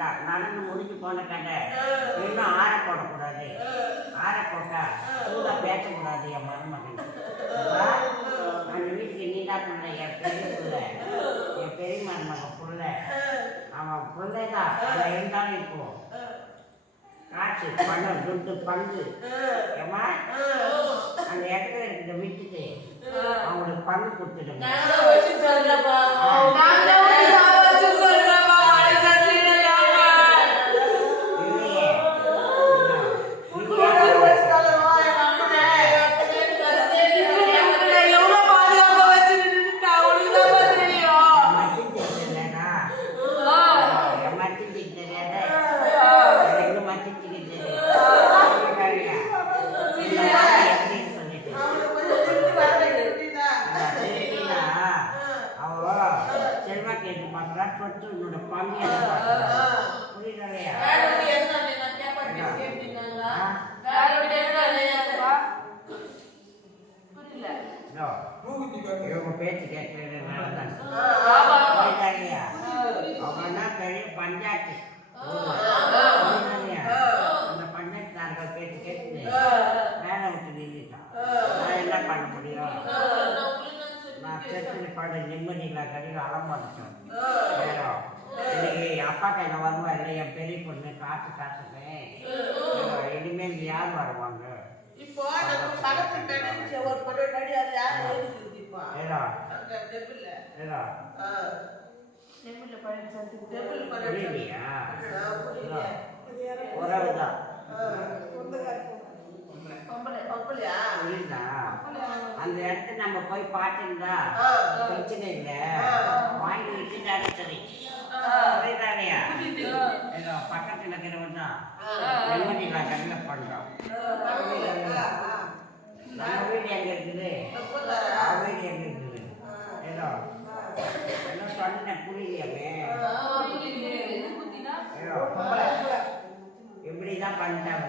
தான் நடந்து முடிஞ்சு போன கதை இன்னும் ஆற போடக்கூடாது. ஆற போட்டா கூட பேசக்கூடாது என் மருமகன். அந்த வீட்டுக்கு நீ தான் பிள்ளை என் பெரிய பிள்ளை. என் பெரிய மருமகன் பிள்ளை. அவன் பிள்ளை தான் அவன் இருந்தாலும் இப்போ காசு பணம் துட்டு பங்கு. ஏமா அந்த இடத்துல இருக்கிற விட்டுட்டு அவங்களுக்கு பங்கு கொடுத்துடுங்க. புரியுதலையா அவங்கன்னா பெரிய பஞ்சாயத்து. அந்த பஞ்சாயத்துக்காரர்கள் பேச்சு கேட்டு வேலை விட்டு நின்றுட்டான் நான் என்ன பண்ண முடியும்? நான் செத்து பட நிம்மதியில் கடையில் அலமாட்டேன் வேற இன்னைக்கு அப்பா என் பெரிய பொண்ணு காசு ஏதோ இனிமேல் யார் வருவாங்க? இப்போ நம்ம நினைச்ச ஒரு பொண்ணு நடிகாது யாரும் எழுதிருக்கு இப்போ ஏதோ அங்க டெம்பிள்ல. ஏதோ ஆ. டெம்பிள் பண்ணி புரியலையா? புரியல. உறவு தான் பொம்பளை. பொம்பளையா? புரியுதா? அந்த இடத்த நம்ம போய் பார்த்துருந்தா ஆ. பிரச்சனை இல்லை. வாங்கி வச்சுட்டாலும் சரி. புரியுதாலையா ஏதோ பக்கத்தில் இருக்கிறவன் தான் கண்ணில் பண்ணுறோம் நம்ம வீடு எங்க இருக்குது? வீடு எங்க இருக்குது? ஏதோ. ஏதோ சொன்னேன் புரியலையாமே ஏதோ. இப்படிதான் பண்ணிட்டாங்க?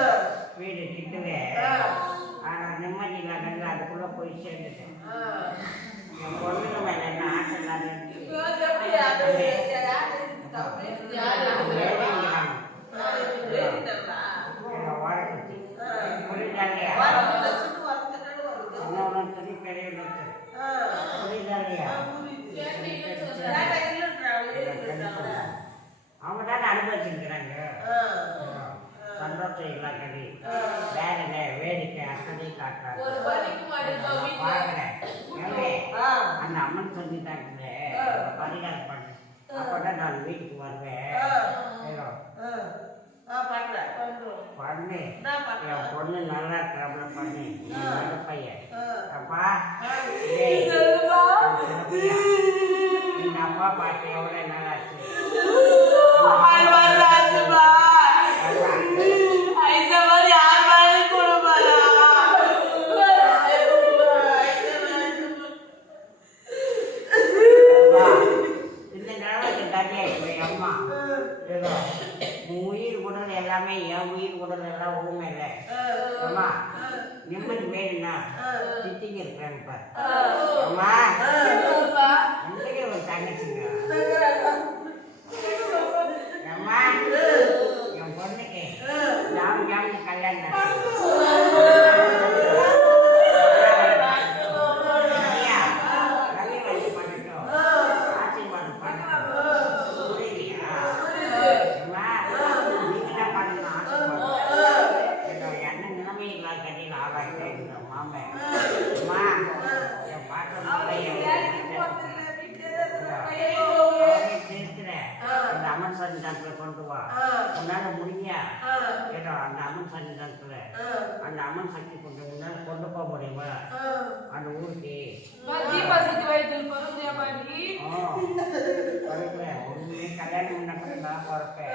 பண்ணு என் பொண்ணு நல்லா இருக்கிறவங்கள பண்ணு. நல்ல பையன். அப்பா. இந்த அப்பா பாட்டு எவ்வளோ நல்லாச்சு அப்பா, இந்த நிலவுக்கு தனியா இருக்கிற அம்மா ஏதோ உன் உயிர் உடல் எல்லாமே என் உயிர் உடல் எல்லாம் ஊமை இல்லை அம்மா நிம்மதி வேணும்னா சித்திங்க இருக்கிறாங்க பாரு அம்மா அன்றைக்கே ஒரு தங்கச்சிங்க அம்மா என் பொண்ணுக்கு ஜாமி ஜாமி கல்யாணம் ஐயா, ரவி வண்டி பண்ணட்டும். ஆசீர்வாதம் பண்ணட்டும். புரியலையா? அம்மா, நீங்க தான் பண்ணணும் ஆசீர்வாதம். ஏதோ என்ன நிலைமை இல்லாத கடையில் ஆளாயிட்டேன் எங்க மாமன். அம்மா, என் பாட்டன் பிள்ளைய அவரே திருத்துறேன். இந்த அம்மன் சன்னிதானத்துல கொண்டு வா உன்னால முடியா ஏதோ அந்த அம்மன் சன்னிதானத்துல அந்த அம்மன் சக்தி கொண்டு உன்னால கொண்டு போக முடியுமா? அந்த ஊருக்கு. ஆ, பிறக்கிறேன். உண்மையே கல்யாணம் பண்ண நான் பிறப்பேன்.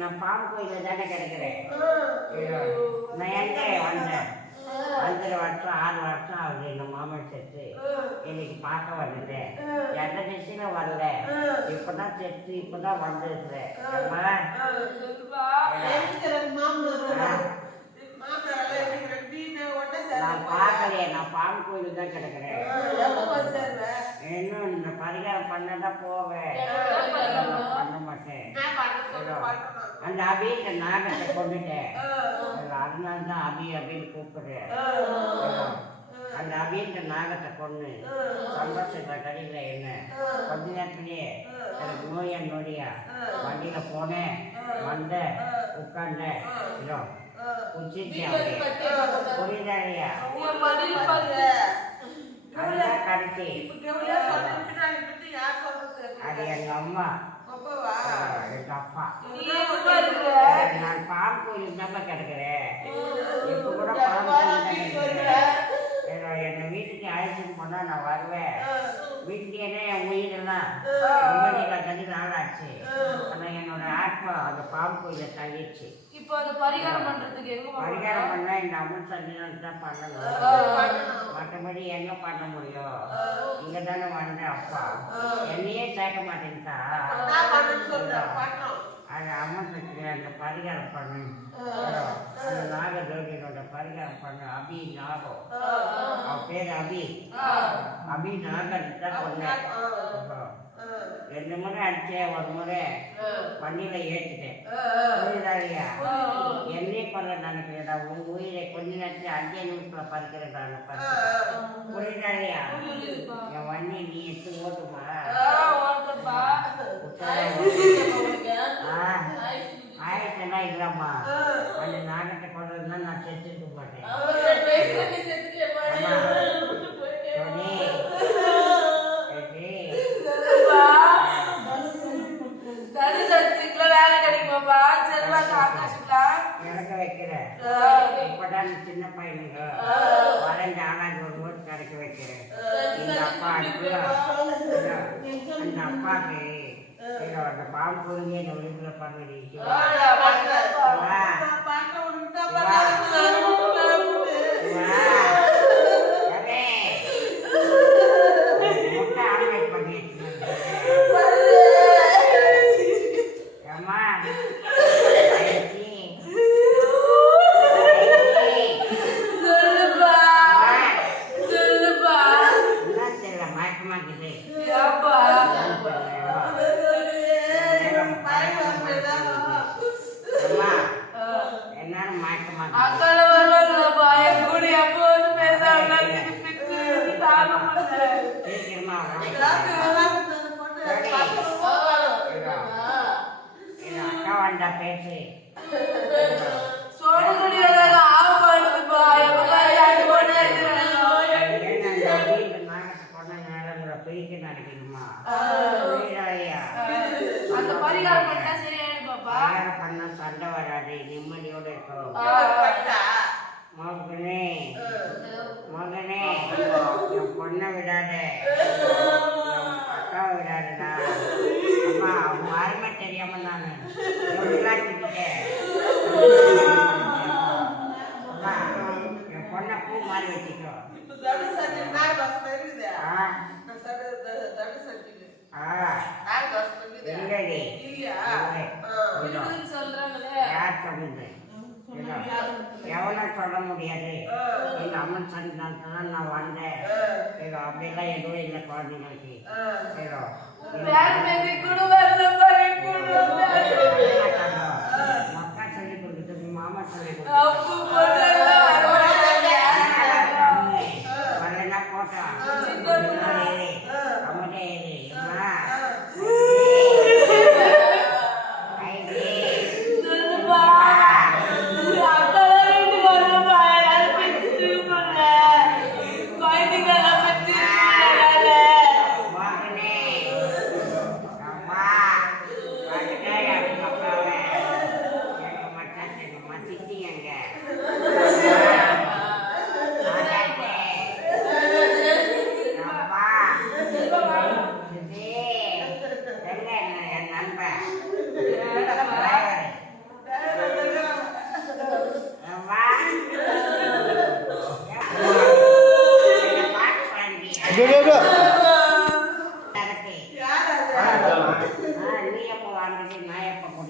நான் பாம்பு கோயிலில் தானே கிடக்குறேன். நான் எங்க வந்தேன்? அஞ்சரை வருஷம் ஆறு வருஷம் ஆகுது இந்த மாமன் செத்து. இன்னைக்கு பார்க்க வந்தது எந்த திசையில வரல. செத்து வந்திருக்கிறேன். மாமனார் எல்லாம் எதுக்கு ரெண்டு நீ ஒண்ணா நான் பார்க்கலையே நான் பாம்பு கோயிலுக்கு தான் கிடக்குறேன். இன்னும் இந்த பரிகாரம் பண்ணதான் போவேன். பண்ண மாட்டேன். அந்த அபிய நாகத்தை கொண்டுட்டேன். அதனால தான் அபி அப்படின்னு கூப்பிடுறேன். அந்த அபின்ற நாகத்தை கொண்டு சந்தோஷத்தை கடையில் என்ன. கொஞ்ச நேரத்திலேயே எனக்கு நோயா நோடியா. வண்டியில போனேன். வந்தேன். உட்கார்ந்தேன். இதோ குச்சிச்சு அப்படி புரியுதா இல்லையா அதுதான் கடைசி அது எங்க அம்மா. அப்பா. நான் பாம்பு கோயிலுக்கு தான் கிடக்குறேன் இப்ப கூட என்னை வீட்டுக்கு அழைச்சிட்டு போனா நான் வருவேன். வீட்லயே என் உயிரெல்லாம்? ரொம்ப நீள கதி நாளாச்சு. ஆனா என்னோட ஆத்மா அந்த பாம்பு கோயில தள்ளிடுச்சு. இப்போ அந்த பரிகாரம் பண்றதுக்கு எங்க? பரிகாரம் பண்ணா இந்த அம்மன் சன்னிதான் தான் பண்ணணும். மற்றபடி எங்க பண்ண முடியும்? இங்க தானே வந்தேன் அப்பா. என்னையே சேர்க்க மாட்டேன்ட்டா. அது அம்மன் சக்தி அந்த பரிகாரம் பண்ணு அந்த நாகதோடியோட பரிகாரம் பண்ணு அபி நாகம். அவ பேர் அபி. அபி நாகன் தான் சொன்னேன். ரெண்டு முறை அடிச்சேன் ஒரு முறை வண்டியில ஏற்றிட்டேன் புரியுதா இல்லையா என்னையே கொல்ல நினைக்கிறேன் உன் உயிரை கொஞ்ச நேரத்தில் அஞ்சே நிமிஷத்துல பறிக்கிறேன் நான் பறிக்கிறேன் புரியுதா. இல்லையா என் வண்டி நீ எடுத்து ஓட்டுமா? ஆயிரத்தெல்லாம் இல்லம்மா அந்த நாகத்தை கொண்டதுன்னா நான்? செல்வாக்கு ஆகாஷுக்குலாம்? இறக்க வைக்கிறேன் இப்பதான் சின்ன பையனுங்க ஆனாங்க ஒரு மூணு கிடைக்க வைக்கிறேன். எங்க அப்பா அனுப்புல அந்த அப்பாக்கு இதோ அந்த பாம்பு பொருளே இந்த உடம்புல பண்ணி அந்த பரிகாரம் பண்ணா சரியாயிடும் பாப்பா சண்டை வராது நிம்மதியோட இருக்கும் சொன்னது இல்லை. எவனும் சொல்ல முடியாது. எங்க அம்மன் சன்னிதானத்துல தான் நான் வந்தேன். ஏதோ அப்படிலாம் எதுவும் இல்லை குழந்தைங்களுக்கு. ஏதோ.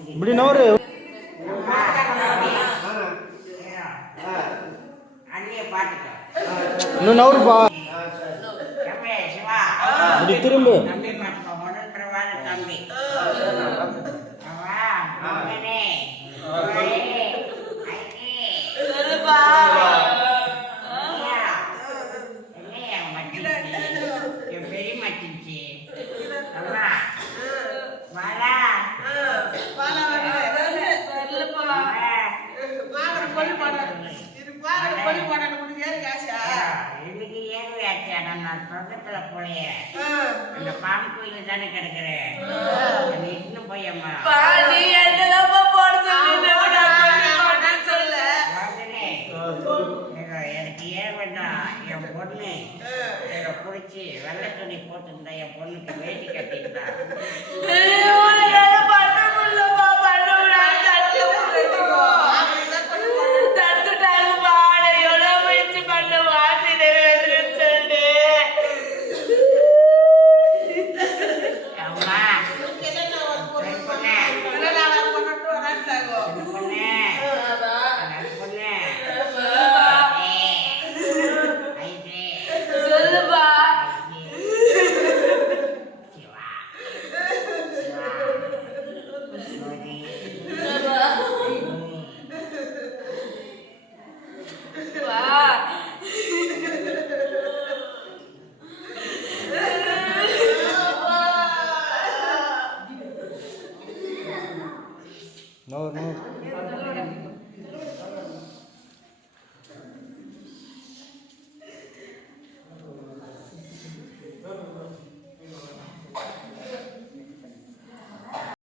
இப்படி இன்னும் நவருப்பா இப்படி